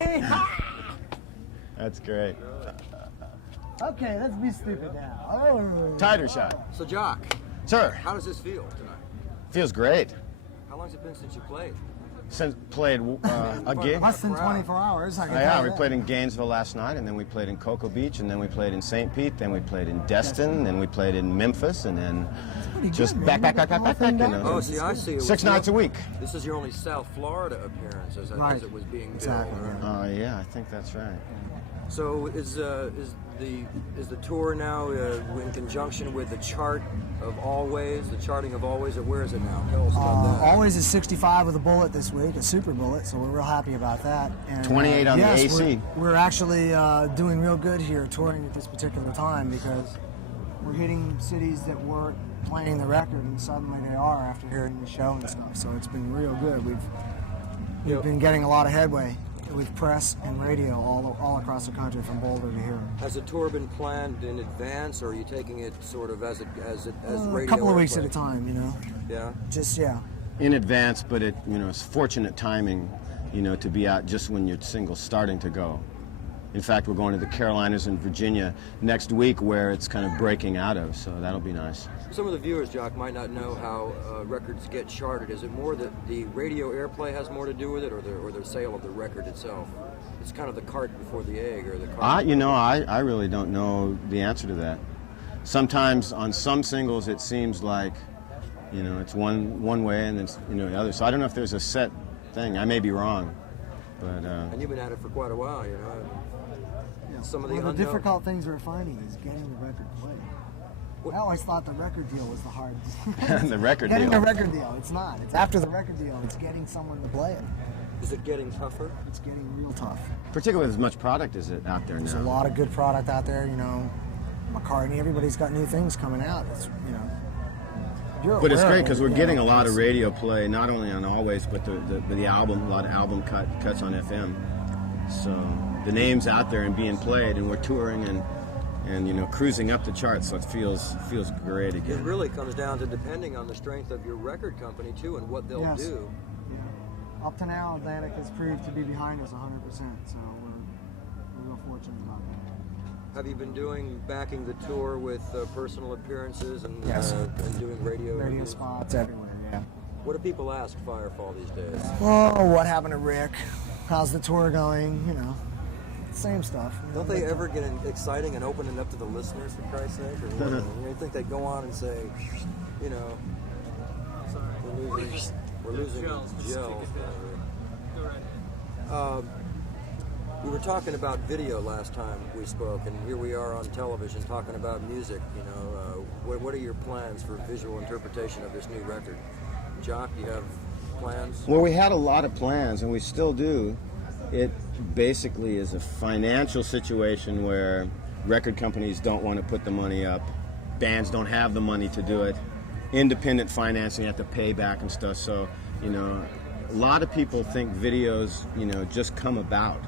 That's great. Okay, let's be stupid now. Oh. Tighter shot. So, Jock. Sir. How does this feel tonight? Feels great. How long has it been since you played? Since played a gig. Less than 24 hours. I can Yeah, tell we you played in Gainesville last night, and then we played in Cocoa Beach, and then we played in St. Pete, then we played in Destin, then we played in Memphis, and then just good, back. Oh, see, I see. 6 nights a week. This is your only South Florida appearance, as it was being billed. Exactly. Yeah, I think that's right. So is the tour now in conjunction with the chart of Always, the charting of Always, or where is it now? Tell us about that. Always is 65 with a bullet this week, a super bullet, so we're real happy about that. And, 28 on the yes, AC. We're actually doing real good here touring at this particular time because we're hitting cities that weren't playing the record, and suddenly they are after hearing the show and stuff. So it's been real good. We've been getting a lot of headway with press and radio all across the country from Boulder to here. Has the tour been planned in advance, or are you taking it sort of as radio? A couple of weeks at a time, you know. Yeah. Just In advance, but it's fortunate timing, to be out just when your single's starting to go. In fact, we're going to the Carolinas and Virginia next week, where it's kind of breaking out of, so that'll be nice. Some of the viewers, Jock, might not know how records get charted. Is it more that the radio airplay has more to do with it, or the sale of the record itself? It's kind of the cart before the egg, or the cart. I really don't know the answer to that. Sometimes on some singles it seems like, it's one way, and then the other. So I don't know if there's a set thing. I may be wrong, but. And you've been at it for quite a while, Some of the difficult things we're finding is getting the record played. I always thought the record deal was the hardest. The record getting deal. a record deal. It's not. It's after the record deal. It's getting someone to play it. Is it getting tougher? It's getting real tough. Particularly with as much product as it out there now. There's a lot of good product out there. McCartney. Everybody's got new things coming out. It's But it's great because we're getting a lot of radio play, not only on Always, but the album. A lot of album cuts on FM. So the name's out there and being played, and we're touring and cruising up the charts, so it feels great again. It really comes down to depending on the strength of your record company too, and what they'll do. Yeah. Up to now, Atlantic has proved to be behind us 100%, so we're real fortunate about that. Have you been backing the tour with personal appearances and doing radio spots everywhere? Yeah. What do people ask Firefall these days? Oh, what happened to Rick? How's the tour going? Same stuff. Don't they ever get exciting and open it up to the listeners, for Christ's sake? Or you think they go on and say, we're losing Jill. We were talking about video last time we spoke, and here we are on television talking about music. What are your plans for visual interpretation of this new record? Jock, do you have plans? Well, we had a lot of plans, and we still do. It basically is a financial situation where record companies don't want to put the money up, bands don't have the money to do it, independent financing, you have to pay back and stuff. So, a lot of people think videos, just come about,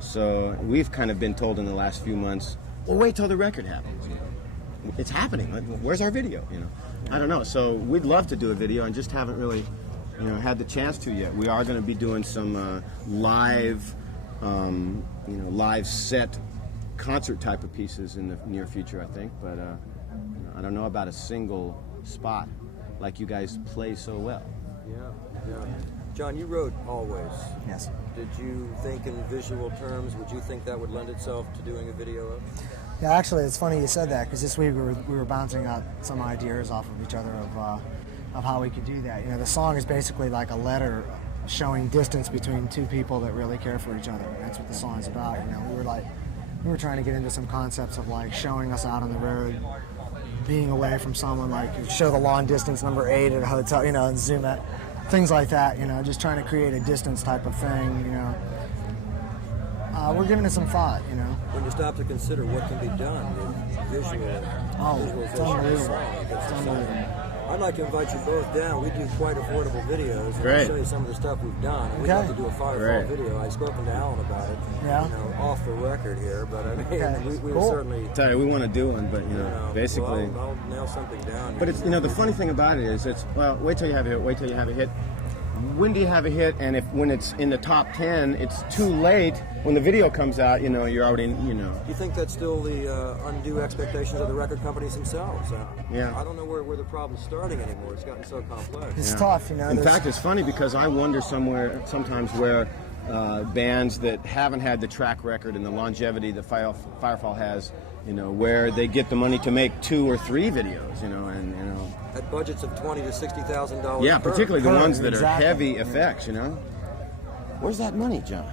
So we've kind of been told in the last few months, well, wait till the record happens. It's happening. Where's our video? I don't know. So we'd love to do a video and just haven't really had the chance to yet. We are going to be doing some live, live set concert type of pieces in the near future, I think. But I don't know about a single spot like you guys play so well. Yeah. John, you wrote Always. Yes. Did you think in visual terms? Would you think that would lend itself to doing a video of? Yeah, actually, it's funny you said that because this week we were bouncing out some ideas off of each other of how we could do that. The song is basically like a letter showing distance between two people that really care for each other. That's what the song's about. We were trying to get into some concepts of like showing us out on the road, being away from someone, like show the long distance number 8 at a hotel, and zoom out, things like that. Just trying to create a distance type of thing. We're giving it some thought. When you stop to consider what can be done with visual, it's unbelievable. It's unbelievable. I'd like to invite you both down. We do quite affordable videos. And Great. I'll show you some of the stuff we've done. And we'd like to do a Firefall video. I've spoken to Alan about it. Yeah. Off the record here, but we Cool. certainly. Tell you, we want to do one, but basically. Well, I'll nail something down. But it's the funny thing about it is wait till you have a hit. Wait till you have a hit. when do you have a hit? And when it's in the top 10, it's too late. When the video comes out, you're already, Do you think that's still the undue expectations of the record companies themselves? Yeah. I don't know where the problem's starting anymore. It's gotten so complex. It's tough, In fact, it's funny because I wonder sometimes where bands that haven't had the track record and the longevity that Firefall has, where they get the money to make 2 or 3 videos, and At budgets of $20,000 to $60,000. yeah, particularly the ones that exactly. are heavy effects, Where's that money, John?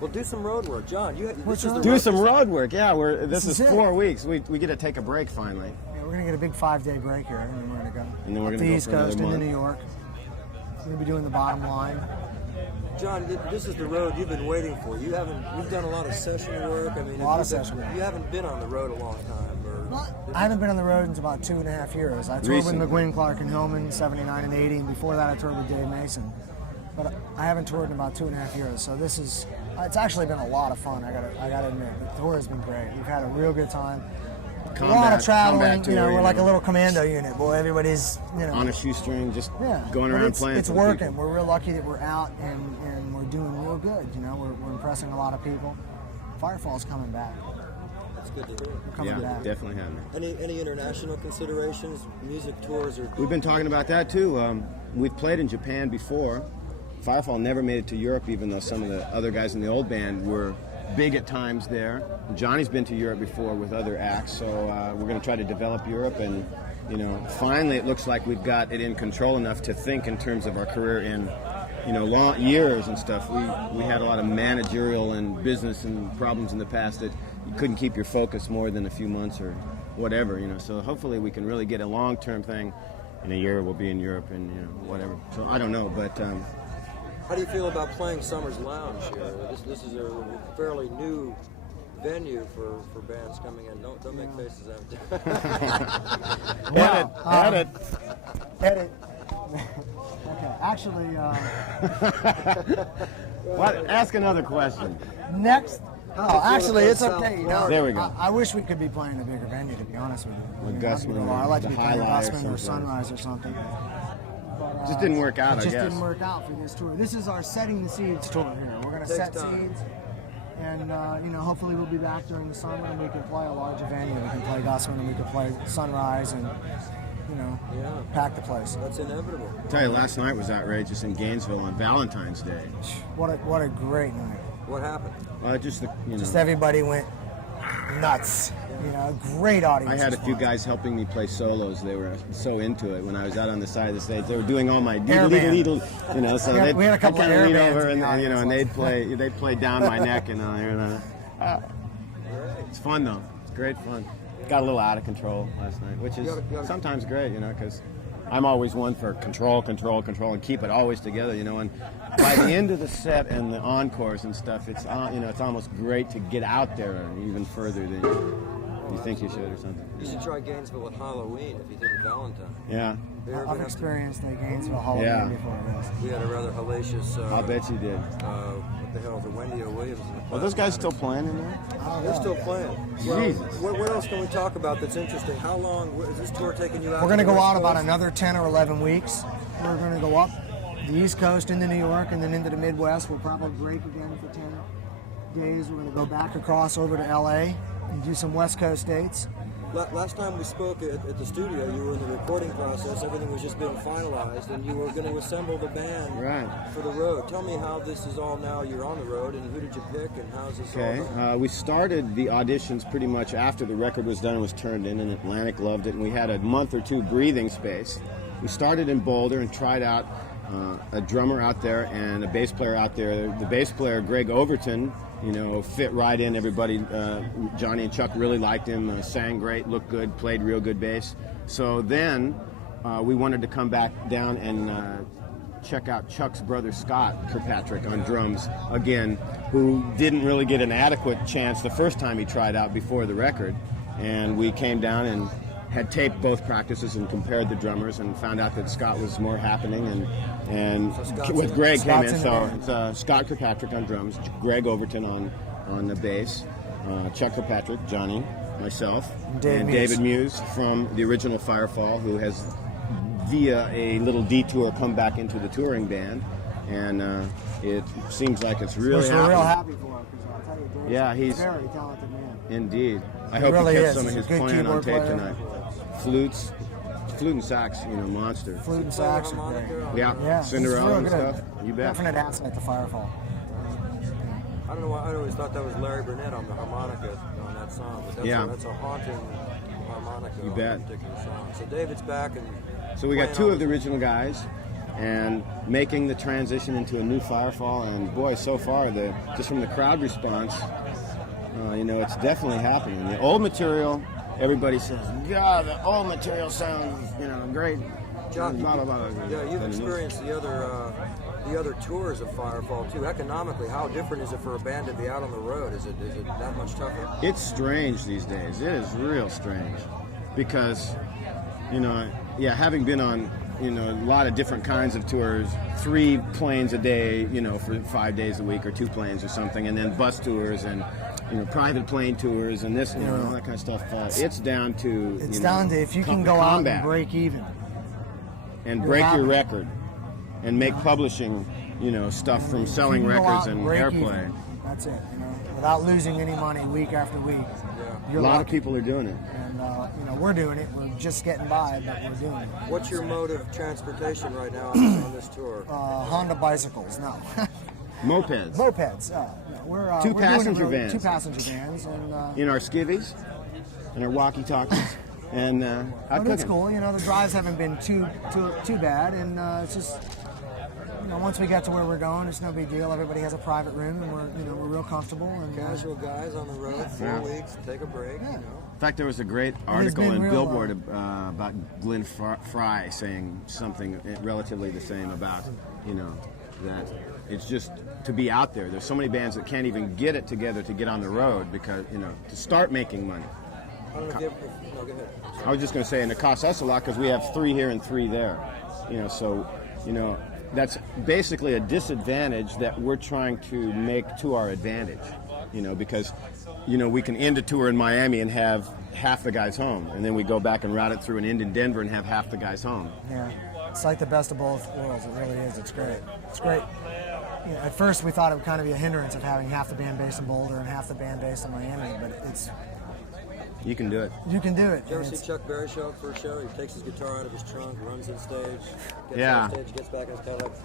Well, do some road work, John. Do some road work. Yeah, this is is 4 weeks. We get to take a break finally. Yeah, we're gonna get a big 5-day break here, and then we're gonna go And then we're up gonna the go East for another Coast into month. New York. We're gonna be doing the bottom line. John, this is the road you've been waiting for. You've done a lot of session work. I mean, A lot of session work. You haven't been on the road a long time, or I haven't been on the road in about 2.5 years. I toured Recently. with McGuinn, Clark, and Hillman, 79 and 80, and before that I toured with Dave Mason. But I haven't toured in about 2.5 years, so it's actually been a lot of fun. I gotta admit, the tour has been great. We've had a real good time. A lot of traveling, tour, we're like a little commando unit, boy. Everybody's, on a shoestring, just yeah, going but around it's, playing. It's for working. people. We're real lucky that we're out and we're doing real good. We're impressing a lot of people. Firefall's coming back. that's good to hear. We're coming back. Definitely happening. Any international considerations? Music tours or We've been talking about that too. We've played in Japan before. Firefall never made it to Europe, even though some of the other guys in the old band were big at times there. Johnny's been to Europe before with other acts, so we're going to try to develop Europe. And finally, it looks like we've got it in control enough to think in terms of our career in long years and stuff. We had a lot of managerial and business and problems in the past that you couldn't keep your focus more than a few months or whatever. So hopefully we can really get a long-term thing. In a year, we'll be in Europe and whatever. So I don't know, but. how do you feel about playing Summer's Lounge here? This is a fairly new venue for bands coming in. Don't make faces at it. Edit. Okay, actually, What? Ask another question. next. Oh, actually, it's okay. There we go. I wish we could be playing a bigger venue, to be honest with you. With I'd like to be- Gusman I'd like to or be the playing Highlight or Gusman or something. Sunrise or something. But, Just didn't work out, It I just guess. didn't work out for this tour. This is our Setting the Seeds tour here. We're going to Takes set time. seeds, and hopefully we'll be back during the summer and we can play a larger venue. We can play Gusman and we can play Sunrise and pack the place. That's inevitable. I tell you, last night was outrageous in Gainesville on Valentine's Day. What a great night. What happened? Just everybody went nuts. Great audience. I had a few response. guys helping me play solos. They were so into it when I was out on the side of the stage. They were doing all my Air diddle, band. diddle, diddle, so Yeah, we had a couple I'd of kinda air lean bands over in the and audience. they'd play down my neck it's fun though. It's great fun. Got a little out of control last night, which is You gotta- sometimes great, because I'm always one for control, and keep it always together, And by the end of the set and the encores and stuff, it's it's almost great to get out there even further than you think you should or something. You should try Gainesville at Halloween if you did Valentine. Yeah, Have you ever I've been up to- experienced the Gainesville Halloween Yeah. before this. We had a rather hellacious. I'll bet you did. What the hell? The Wendy O. Williams. In the Are those guys still playing in there? They're still playing. Jesus. What else can we talk about that's interesting? How long is this tour taking you out? We're going to the go West out about Coast? another 10 or 11 weeks. We're going to go up the East Coast into New York and then into the Midwest. We'll probably break again for 10 days. We're going to go back across over to LA and do some West Coast dates. Last time we spoke at the studio, you were in the recording process. Everything was just being finalized, and you were going to assemble the band Right. for the road. Tell me how this is all now. You're on the road, and who did you pick, and how's this Okay, all going? we started the auditions pretty much after the record was done and was turned in, and Atlantic loved it, and we had a month or two breathing space. We started in Boulder and tried out a drummer out there and a bass player out there. The bass player, Greg Overton, fit right in. Everybody, Johnny and Chuck really liked him, sang great, looked good, played real good bass. So then we wanted to come back down and check out Chuck's brother Scott Kirkpatrick on drums again, who didn't really get an adequate chance the first time he tried out before the record. And we came down and had taped both practices and compared the drummers and found out that Scott was more happening and So Scott's with in- Greg came Scott's in. in the So it's Scott Kirkpatrick on drums, Greg Overton on the bass, Chuck Kirkpatrick, Johnny, myself, Dave and Muse. David Muse from the original Firefall, who has via a little detour, come back into the touring band, and it seems like it's really We're real happening. happy for him because I'll tell you, Dave's Yeah, a he's very talented man. Indeed. I He hope really he kept is. some of He's his a good playing on keyboard tape player. tonight. Flutes and sax, monster. Flute and sax are great. Yeah, Yeah, Cinderella and he's real good. stuff. You bet. Definite asset to Firefall. I don't know why I always thought that was Larry Burnett on the harmonica on that song, but that's a haunting harmonica You on bet. that particular song. So David's back, and So we got playing two all of the original guys, and making the transition into a new Firefall. And boy, so far, just from the crowd response, it's definitely happening. The old material, everybody says, "God, the old material sounds, great." Jock, Blah, blah, blah. yeah, you've experienced the other tours of Firefall too. Economically, how different is it for a band to be out on the road? Is it that much tougher? It's strange these days. It is real strange because, having been on, a lot of different kinds of tours, 3 planes a day, for 5 days a week, or 2 planes or something, and then bus tours and, private plane tours and this, all that kind of stuff. It's down to, It's down to if you can go out and break even. And break your record and make publishing, stuff from selling records and airplay. That's it, without losing any money week after week. A lot of people are doing it. And, we're doing it. We're just getting by, but we're doing it. What's your mode of transportation right now on this tour? Honda bicycles, no. Mopeds. Mopeds. We're Two we're passenger doing vans. 2 passenger vans, and In our skivvies and our walkie-talkies. And but it's cool. The drives haven't been too bad, and it's just once we get to where we're going, it's no big deal. Everybody has a private room, and we're real comfortable. And Casual guys on the road, 4 weeks, take a break. In fact, there was a great article in Billboard about Glenn Fry saying something relatively the same about, that it's just to be out there. There's so many bands that can't even get it together to get on the road because, to start making money. I don't know no, go ahead. I was just going to say, and it costs us a lot because we have 3 here and 3 there. So, that's basically a disadvantage that we're trying to make to our advantage. Because, we can end a tour in Miami and have half the guys home, and then we go back and route it through and end in Denver and have half the guys home. Yeah, it's like the best of both worlds. It really is. It's great. It's great. At first, we thought it would kind of be a hindrance of having half the band based in Boulder and half the band based in Miami, but it's. You can do it. You can do it. Did you ever see Chuck Berry show up for a show? He takes his guitar out of his trunk, runs on stage, gets on stage, gets back in his Cadillac,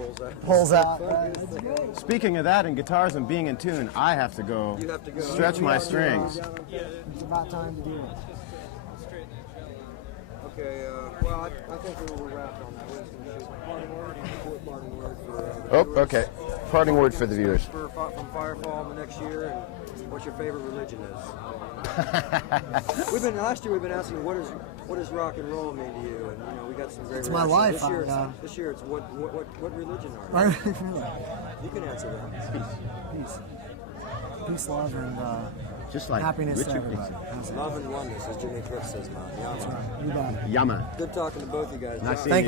pulls out. That's great. Speaking of that and guitars and being in tune, I have to go, stretch my strings. It's about time to do it. Okay, well, I think we're wrapped on that. We're just going to do parting word for Oh, viewers. okay. Parting word for the viewers. From Firefall the next year, and what your favorite religion is. Last year we've been asking what does rock and roll mean to you, and we got some great. It's my life. This year it's what religion are you? You can answer that. Peace, love, and Just like happiness to Richard everybody. How's that? Love and oneness, as Jimmy Cliff says, man. You got it. Yama. Good talking to both you guys. Nice John. seeing you.